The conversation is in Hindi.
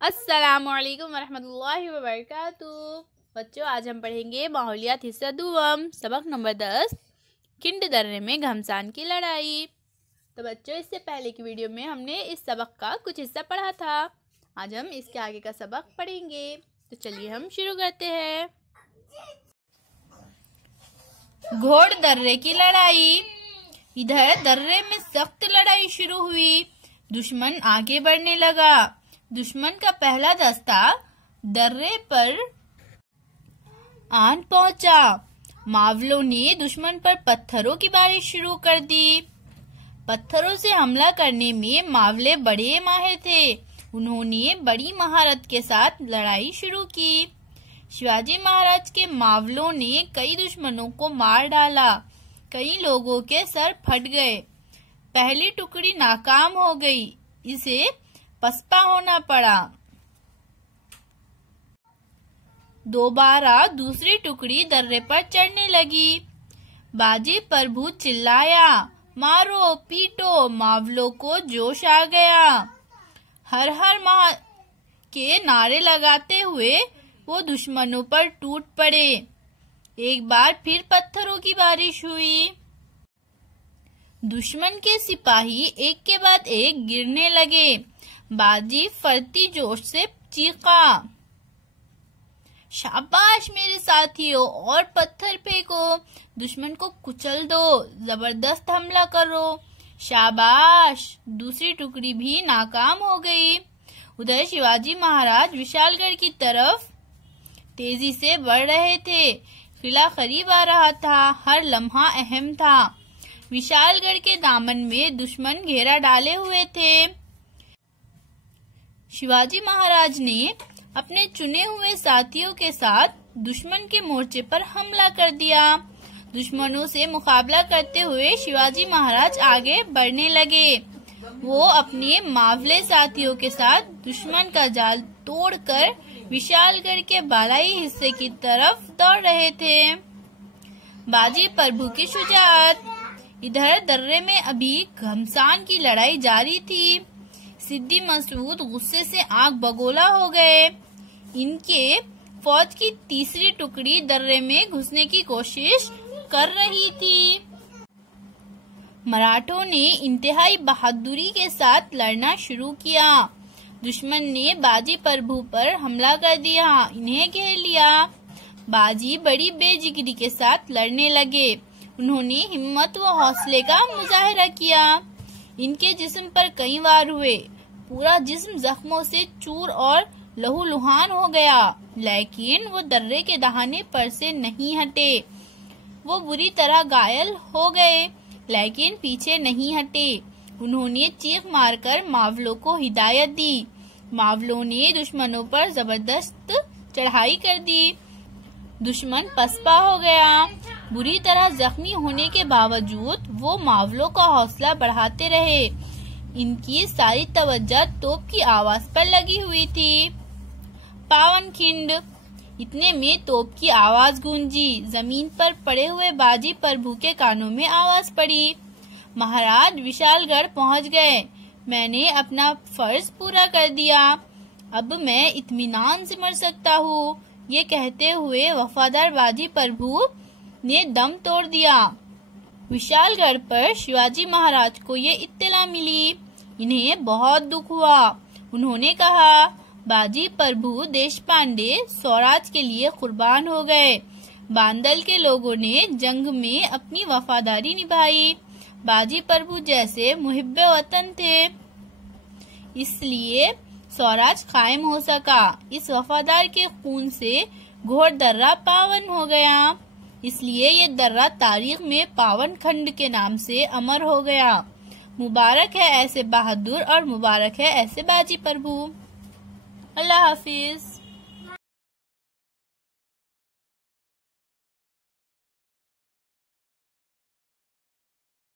अस्सलामुअलैकुम वरहमतुल्लाहि वबरकातुहू। बच्चों, आज हम पढ़ेंगे माहौलियात हिस्सा दुवम सबक नंबर 10 किंड दर्रे में घमसान की लड़ाई। तो बच्चों, इससे पहले की वीडियो में हमने इस सबक का कुछ हिस्सा पढ़ा था। आज हम इसके आगे का सबक पढ़ेंगे। तो चलिए हम शुरू करते हैं। घोड़ दर्रे की लड़ाई। इधर दर्रे में सख्त लड़ाई शुरू हुई। दुश्मन आगे बढ़ने लगा। दुश्मन का पहला दस्ता दर्रे पर आन पहुंचा। मावलों ने दुश्मन पर पत्थरों की बारिश शुरू कर दी। पत्थरों से हमला करने में मावले बड़े माहिर थे। उन्होंने बड़ी महारत के साथ लड़ाई शुरू की। शिवाजी महाराज के मावलों ने कई दुश्मनों को मार डाला। कई लोगों के सर फट गए। पहली टुकड़ी नाकाम हो गई। इसे पसपा होना पड़ा। दोबारा दूसरी टुकड़ी दर्रे पर चढ़ने लगी। बाजी प्रभु चिल्लाया, मारो पीटो। मावलों को जोश आ गया। हर हर महा के नारे लगाते हुए वो दुश्मनों पर टूट पड़े। एक बार फिर पत्थरों की बारिश हुई। दुश्मन के सिपाही एक के बाद एक गिरने लगे। बाजी फरती जोश से चीखा, शाबाश मेरे साथियों, और पत्थर फेंको। दुश्मन को कुचल दो। जबरदस्त हमला करो। शाबाश। दूसरी टुकड़ी भी नाकाम हो गई। उधर शिवाजी महाराज विशालगढ़ की तरफ तेजी से बढ़ रहे थे। किला करीब आ रहा था। हर लम्हा अहम था। विशालगढ़ के दामन में दुश्मन घेरा डाले हुए थे। शिवाजी महाराज ने अपने चुने हुए साथियों के साथ दुश्मन के मोर्चे पर हमला कर दिया। दुश्मनों से मुकाबला करते हुए शिवाजी महाराज आगे बढ़ने लगे। वो अपने मावले साथियों के साथ दुश्मन का जाल तोड़कर विशालगढ़ के बालाई हिस्से की तरफ दौड़ रहे थे। बाजी प्रभु की शुजाअत। इधर दर्रे में अभी घमसान की लड़ाई जारी थी। सिद्दी मसूद गुस्से से आग बगोला हो गए। इनके फौज की तीसरी टुकड़ी दर्रे में घुसने की कोशिश कर रही थी। मराठों ने इंतहाई बहादुरी के साथ लड़ना शुरू किया। दुश्मन ने बाजी प्रभु पर हमला कर दिया। इन्हें घेर लिया। बाजी बड़ी बेजिगरी के साथ लड़ने लगे। उन्होंने हिम्मत व हौसले का मुजाहिरा किया। इनके जिस्म पर कई वार हुए। पूरा जिस्म जख्मों से चूर और लहूलुहान हो गया, लेकिन वो दर्रे के दहाने पर से नहीं हटे। वो बुरी तरह घायल हो गए, लेकिन पीछे नहीं हटे। उन्होंने चीख मारकर मावलों को हिदायत दी। मावलों ने दुश्मनों पर जबरदस्त चढ़ाई कर दी। दुश्मन पसपा हो गया। बुरी तरह जख्मी होने के बावजूद वो मावलों का हौसला बढ़ाते रहे। इनकी सारी तवज्जो तोप की आवाज पर लगी हुई थी। पावनखिंड। इतने में तोप की आवाज गूंजी। जमीन पर पड़े हुए बाजी प्रभु के कानों में आवाज पड़ी, महाराज विशालगढ़ पहुंच गए। मैंने अपना फर्ज पूरा कर दिया। अब मैं इत्मीनान से मर सकता हूँ। ये कहते हुए वफादार बाजी प्रभु ने दम तोड़ दिया। विशालगढ़ पर शिवाजी महाराज को ये इत्तला मिली। इन्हें बहुत दुख हुआ। उन्होंने कहा, बाजी प्रभु देशपांडे स्वराज के लिए कुर्बान हो गए। बांदल के लोगों ने जंग में अपनी वफादारी निभाई। बाजी प्रभु जैसे मुहिब्बे वतन थे, इसलिए स्वराज कायम हो सका। इस वफादार के खून से घोड़ दर्रा पावन हो गया। इसलिए ये दर्रा तारीख में पावन खंड के नाम से अमर हो गया। मुबारक है ऐसे बहादुर और मुबारक है ऐसे बाजी प्रभु। अल्लाह हाफिज।